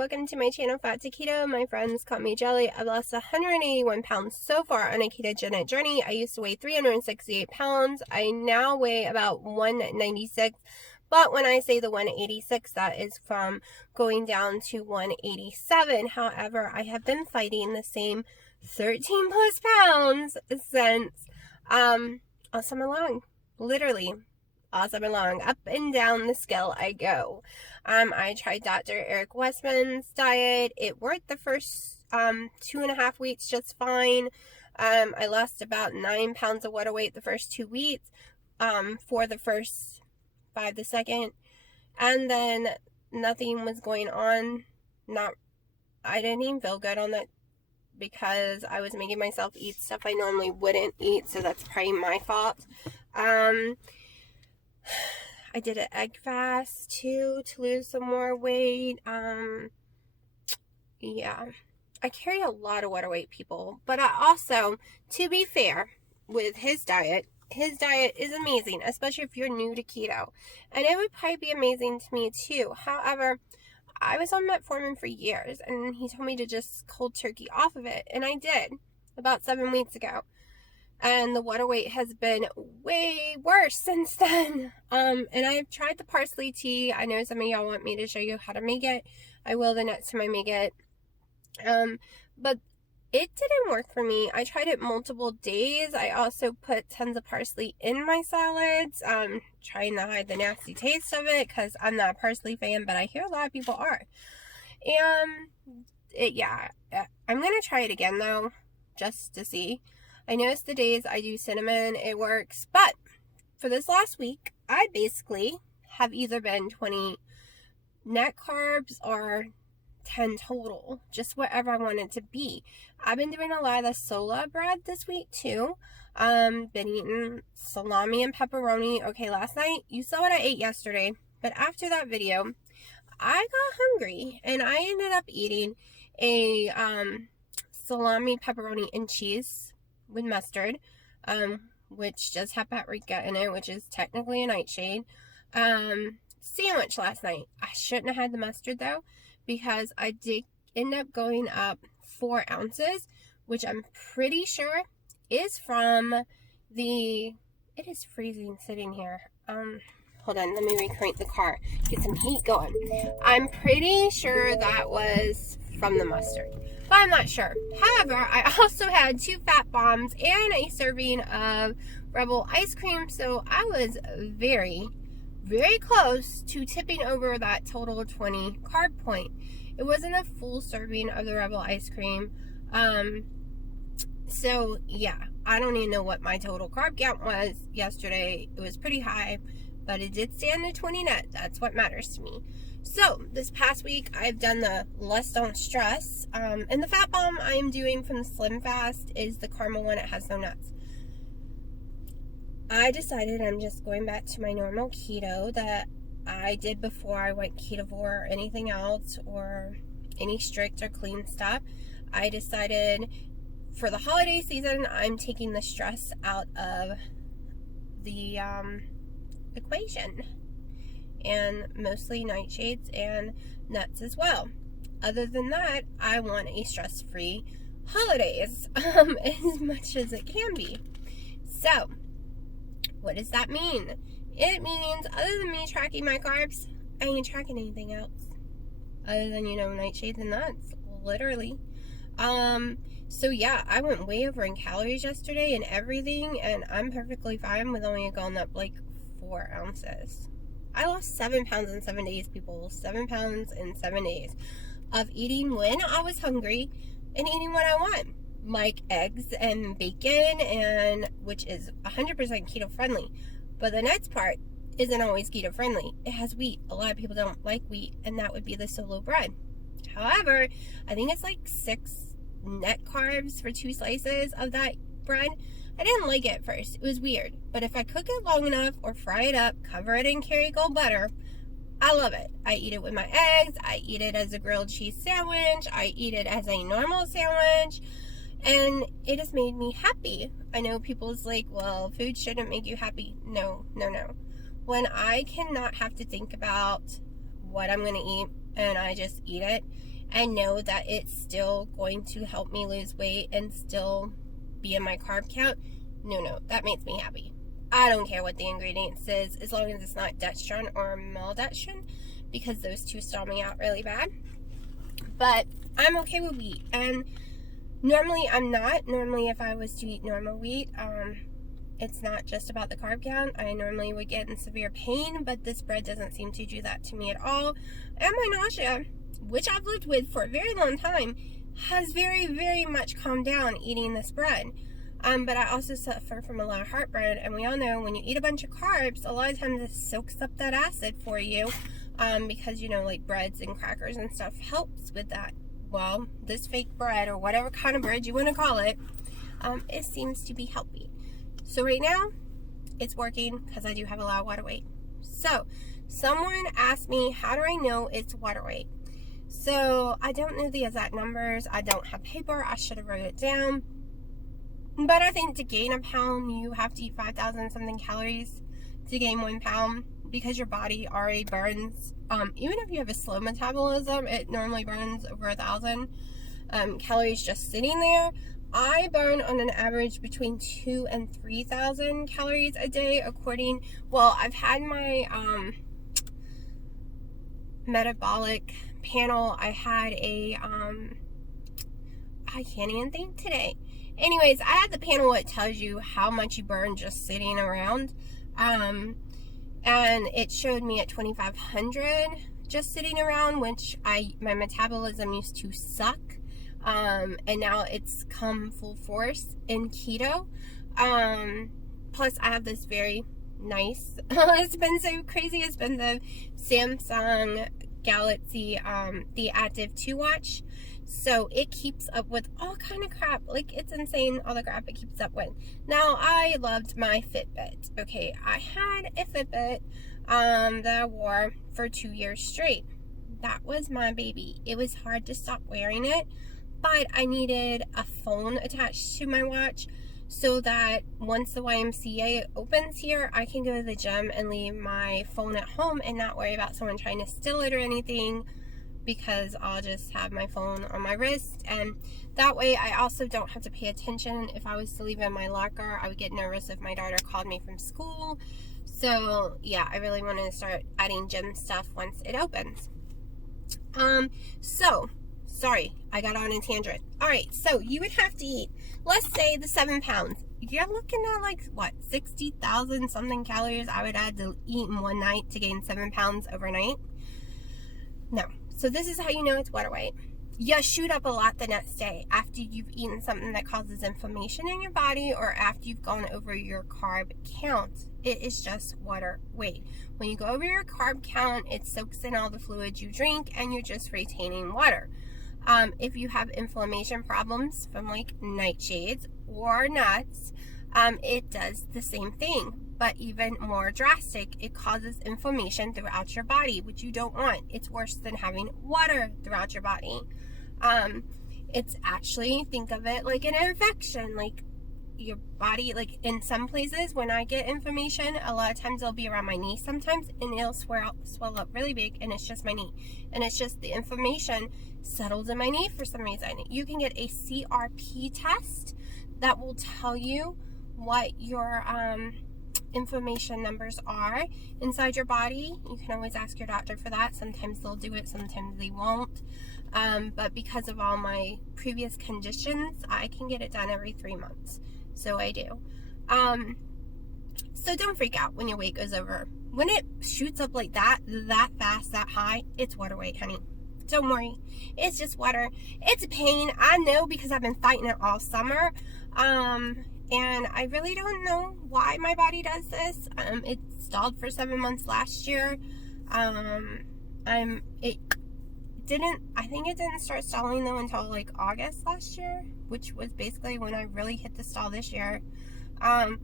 welcome to my channel, Fat to Keto. My friends call me Jelly. I've lost 181 pounds so far on a ketogenic journey. I used to weigh 368 pounds. I now weigh about 196, but when I say the 186, that is from going down to 187. However, I have been fighting the same 13 plus pounds since all summer long, literally. All summer long, up and down the scale I go. I tried Dr. Eric Westman's diet. It worked the first 2.5 weeks just fine. I lost about 9 pounds of water weight the first 2 weeks, for the first 5 the second, and then nothing was going on. I didn't even feel good on that because I was making myself eat stuff I normally wouldn't eat, so that's probably my fault. I did an egg fast too to lose some more weight. Yeah, I carry a lot of water weight, people, but I also, to be fair, with his diet is amazing, especially if you're new to keto, and it would probably be amazing to me too. However, I was on metformin for years, and he told me to just cold turkey off of it, and I did about 7 weeks ago. And the water weight has been way worse since then. And I've tried the parsley tea. I know some of y'all want me to show you how to make it. I will the next time I make it. But it didn't work for me. I tried it multiple days. I also put tons of parsley in my salads, trying to hide the nasty taste of it because I'm not a parsley fan, but I hear a lot of people are. And I'm going to try it again though, just to see. I noticed the days I do cinnamon, it works. But for this last week, I basically have either been 20 net carbs or 10 total. Just whatever I want it to be. I've been doing a lot of the sola bread this week too. Been eating salami and pepperoni. Okay, last night, you saw what I ate yesterday. But after that video, I got hungry. And I ended up eating a salami, pepperoni, and cheese with mustard, which does have paprika in it, which is technically a nightshade, sandwich last night. I shouldn't have had the mustard though, because I did end up going up 4 ounces, which I'm pretty sure is from it is freezing sitting here. Hold on, let me recrank the car, get some heat going. I'm pretty sure that was from the mustard, but I'm not sure. However, I also had 2 fat bombs and a serving of Rebel ice cream, so I was very, very close to tipping over that total 20 carb point. It wasn't a full serving of the Rebel ice cream. So yeah, I don't even know what my total carb count was yesterday. It was pretty high, but it did stand at 20 net. That's what matters to me. So this past week, I've done the Less Don't Stress, and the fat bomb I am doing from the Slim Fast is the caramel one. It has no nuts. I decided I'm just going back to my normal keto that I did before I went ketovore or anything else or any strict or clean stuff. I decided for the holiday season, I'm taking the stress out of the equation. And mostly nightshades and nuts as well. Other than that, I want a stress-free holidays, as much as it can be. So, what does that mean? It means, other than me tracking my carbs, I ain't tracking anything else. Other than, nightshades and nuts, literally. So yeah, I went way over in calories yesterday and everything, and I'm perfectly fine with only going up like 4 ounces. I lost 7 pounds in 7 days, people. 7 pounds in 7 days of eating when I was hungry and eating what I want, like eggs and bacon, and which is 100% keto friendly. But the next part isn't always keto friendly. It has wheat. A lot of people don't like wheat, and that would be the solo bread. However, I think it's like 6 net carbs for 2 slices of that bread. I didn't like it at first. It was weird. But if I cook it long enough or fry it up, cover it in Kerrygold butter, I love it. I eat it with my eggs. I eat it as a grilled cheese sandwich. I eat it as a normal sandwich. And it has made me happy. I know people's like, well, food shouldn't make you happy. No. When I cannot have to think about what I'm going to eat and I just eat it, I know that it's still going to help me lose weight and still be in my carb count. No, that makes me happy. I don't care what the ingredients is, as long as it's not dextrin or maltodextrin, because those two stall me out really bad. But I'm okay with wheat, and normally I'm not. Normally, if I was to eat normal wheat, it's not just about the carb count. I normally would get in severe pain, but this bread doesn't seem to do that to me at all. And my nausea, which I've lived with for a very long time, has very, very much calmed down eating this bread. But I also suffer from a lot of heartburn, and we all know when you eat a bunch of carbs, a lot of times it soaks up that acid for you, because, like breads and crackers and stuff helps with that. Well, this fake bread, or whatever kind of bread you want to call it, it seems to be helping. So right now, it's working because I do have a lot of water weight. So, someone asked me, how do I know it's water weight? So, I don't know the exact numbers. I don't have paper. I should have wrote it down. But I think to gain a pound, you have to eat 5,000 something calories to gain 1 pound, because your body already burns, even if you have a slow metabolism, it normally burns over 1,000 calories just sitting there. I burn on an average between 2,000 and 3,000 calories a day, I've had my metabolic panel. I had I can't even think today. Anyways, I had the panel that tells you how much you burn just sitting around. And it showed me at 2,500 just sitting around, which my metabolism used to suck. And now it's come full force in keto. Plus I have this very nice, it's been so crazy, it's been the Samsung Galaxy, the Active 2 watch. So it keeps up with all kind of crap. Like, it's insane, all the crap it keeps up with. Now, I loved my Fitbit. Okay, I had a Fitbit that I wore for 2 years straight. That was my baby. It was hard to stop wearing it, but I needed a phone attached to my watch so that once the YMCA opens here, I can go to the gym and leave my phone at home and not worry about someone trying to steal it or anything, because I'll just have my phone on my wrist, and that way I also don't have to pay attention. If I was to leave it in my locker, I would get nervous if my daughter called me from school. So yeah, I really wanted to start adding gym stuff once it opens. Sorry, I got on a tangent. Alright, so you would have to eat, let's say, the 7 pounds. You're looking at 60,000 something calories I would add to eat in one night to gain 7 pounds overnight. No. So this is how you know it's water weight. You shoot up a lot the next day after you've eaten something that causes inflammation in your body, or after you've gone over your carb count. It is just water weight. When you go over your carb count, it soaks in all the fluids you drink, and you're just retaining water. If you have inflammation problems from nightshades or nuts, it does the same thing, but even more drastic. It causes inflammation throughout your body, which you don't want. It's worse than having water throughout your body. It's actually, think of it like an infection, like your body, like in some places when I get inflammation, a lot of times it'll be around my knee sometimes, and it'll swell up really big, and it's just my knee, and it's just the inflammation settled in my knee for some reason. You can get a CRP test that will tell you what your inflammation numbers are inside your body. You can always ask your doctor for that. Sometimes they'll do it, sometimes they won't. But because of all my previous conditions, I can get it done every 3 months. So I do. So don't freak out when your weight goes over. When it shoots up like that fast, that high, it's water weight, honey. Don't worry. It's just water. It's a pain. I know, because I've been fighting it all summer. And I really don't know why my body does this. It stalled for 7 months last year. I think it didn't start stalling though until August last year, which was basically when I really hit the stall this year. I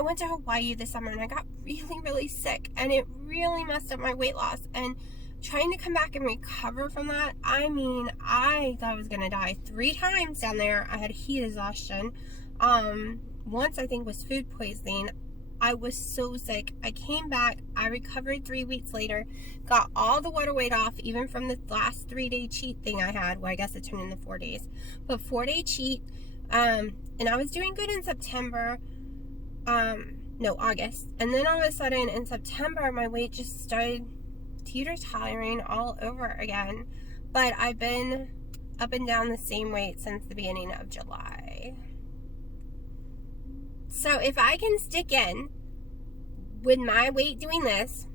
went to Hawaii this summer, and I got really, really sick, and it really messed up my weight loss. And trying to come back and recover from that, I thought I was gonna die 3 times down there. I had heat exhaustion. Once I think was food poisoning. I was so sick. I came back. I recovered 3 weeks later. Got all the water weight off, even from the last 3-day cheat thing I had. Well, I guess it turned into 4 days. But 4-day cheat. And I was doing good in September. No, August. And then all of a sudden in September, my weight just started teeter-tottering all over again. But I've been up and down the same weight since the beginning of July. So if I can stick in with my weight doing this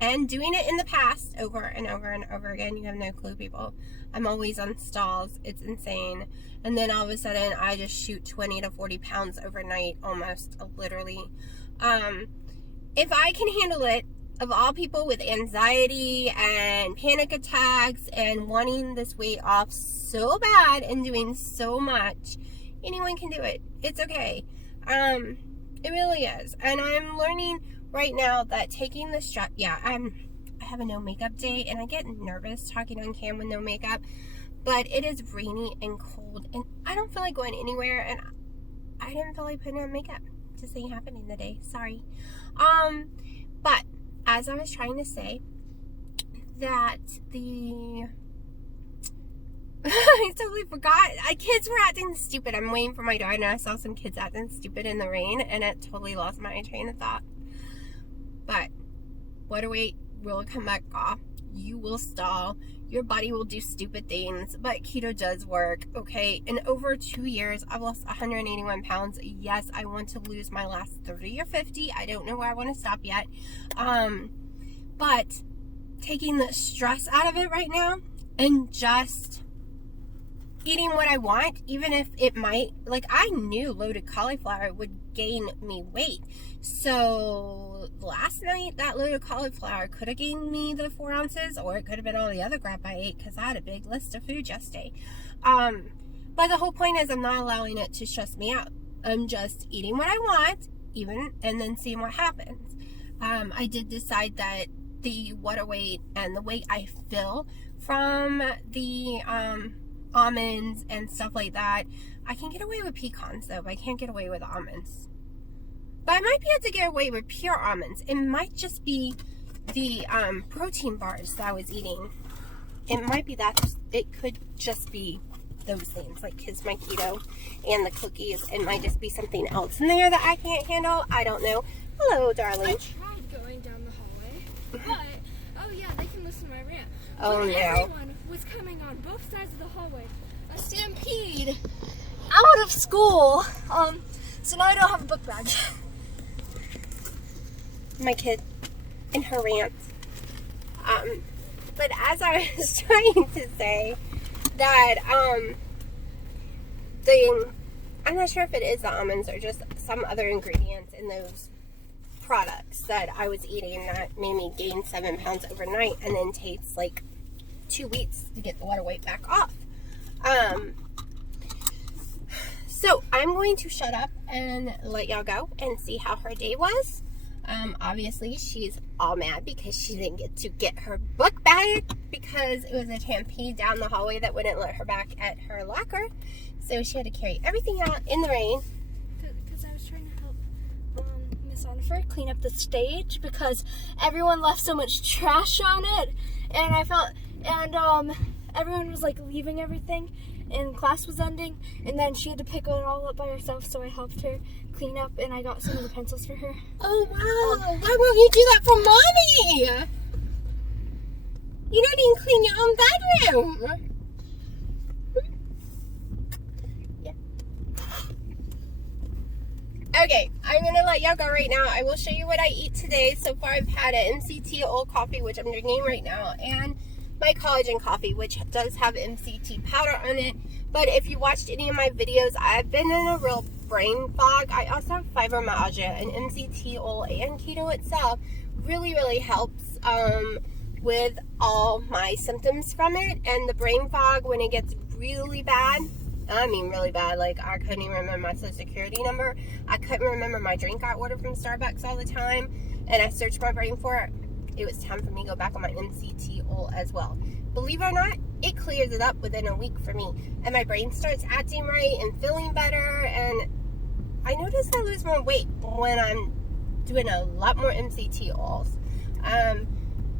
and doing it in the past over and over and over again, you have no clue, people. I'm always on stalls. It's insane. And then all of a sudden I just shoot 20 to 40 pounds overnight, almost, literally. If I can handle it, of all people with anxiety and panic attacks and wanting this weight off so bad and doing so much, anyone can do it. It's okay. It really is. And I'm learning right now that taking the stress, I have a no makeup day and I get nervous talking on cam with no makeup, but it is rainy and cold and I don't feel like going anywhere, and I didn't feel like putting on makeup. Just ain't happening today. Sorry. But as I was trying to say, that I totally forgot. Kids were acting stupid. I'm waiting for my daughter, and I saw some kids acting stupid in the rain, and it totally lost my train of thought. But water weight will come back off. You will stall. Your body will do stupid things, but keto does work, okay? In over 2 years, I've lost 181 pounds. Yes, I want to lose my last 30 or 50. I don't know where I want to stop yet. But taking the stress out of it right now and just eating what I want, even if it might, like, I knew loaded cauliflower would gain me weight. So last night, that loaded cauliflower could have gained me the 4 ounces, or it could have been all the other crap I ate, because I had a big list of food yesterday. But the whole point is I'm not allowing it to stress me out. I'm just eating what I want, and then seeing what happens. I did decide that the water weight and the weight I feel from the almonds and stuff like that, I can get away with pecans though, but I can't get away with almonds. But I might be able to get away with pure almonds. It might just be the protein bars that I was eating. It might be that. It could just be those things, like Kiss My Keto and the cookies. It might just be something else in there that I can't handle. I don't know. Hello, darling. I tried going down the hallway, but, oh yeah, they can listen to my rant. Oh but no. Everyone was coming on both sides of the hallway. A stampede out of school. So now I don't have a book bag. My kid and her rant. But as I was trying to say that, I'm not sure if it is the almonds or just some other ingredients in those products that I was eating that made me gain 7 pounds overnight and then takes like 2 weeks to get the water weight back off. So I'm going to shut up and let y'all go and see how her day was. Obviously she's all mad because she didn't get to get her book back because it was a stampede down the hallway that wouldn't let her back at her locker. So she had to carry everything out in the rain. Because I was trying to help Miss Onifer clean up the stage because everyone left so much trash on it, and I felt, and everyone was like leaving everything, and class was ending, and then she had to pick it all up by herself, so I helped her clean up, and I got some of the pencils for her. Oh wow! Why won't you do that for mommy? You don't even clean your own bedroom. Okay, I'm going to let y'all go right now. I will show you what I eat today. So far, I've had an MCT old coffee, which I'm drinking right now, and my collagen coffee, which does have MCT powder on it. But if you watched any of my videos, I've been in a real brain fog. I also have fibromyalgia, and MCT oil and keto itself really, really helps with all my symptoms from it. And the brain fog, when it gets really bad, I mean really bad, like I couldn't even remember my social security number. I couldn't remember my drink I ordered from Starbucks all the time, and I searched my brain for it. It was time for me to go back on my MCT oil as well. Believe it or not, it clears it up within a week for me, and my brain starts acting right and feeling better, and I notice I lose more weight when I'm doing a lot more MCT oils.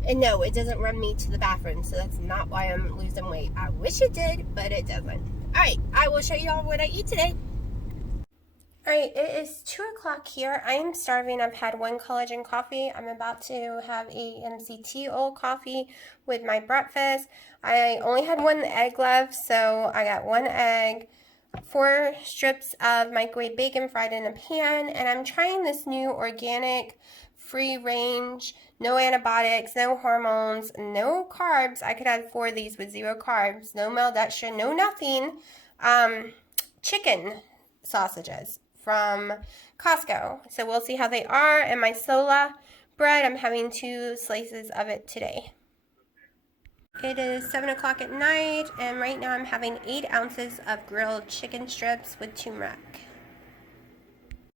And no, it doesn't run me to the bathroom, so that's not why I'm losing weight. I wish it did, but it doesn't. All right, I will show you all what I eat today. All right, it is 2 o'clock here. I am starving. I've had one collagen coffee. I'm about to have a MCT oil coffee with my breakfast. I only had one egg left, so I got one egg, 4 strips of microwave bacon fried in a pan, and I'm trying this new organic, free range, no antibiotics, no hormones, no carbs. I could have 4 of these with 0 carbs, no maltodextrin, no nothing. Chicken sausages from Costco. So we'll see how they are. And my sola bread, I'm having 2 slices of it today. It is 7 o'clock at night, and right now I'm having 8 ounces of grilled chicken strips with turmeric.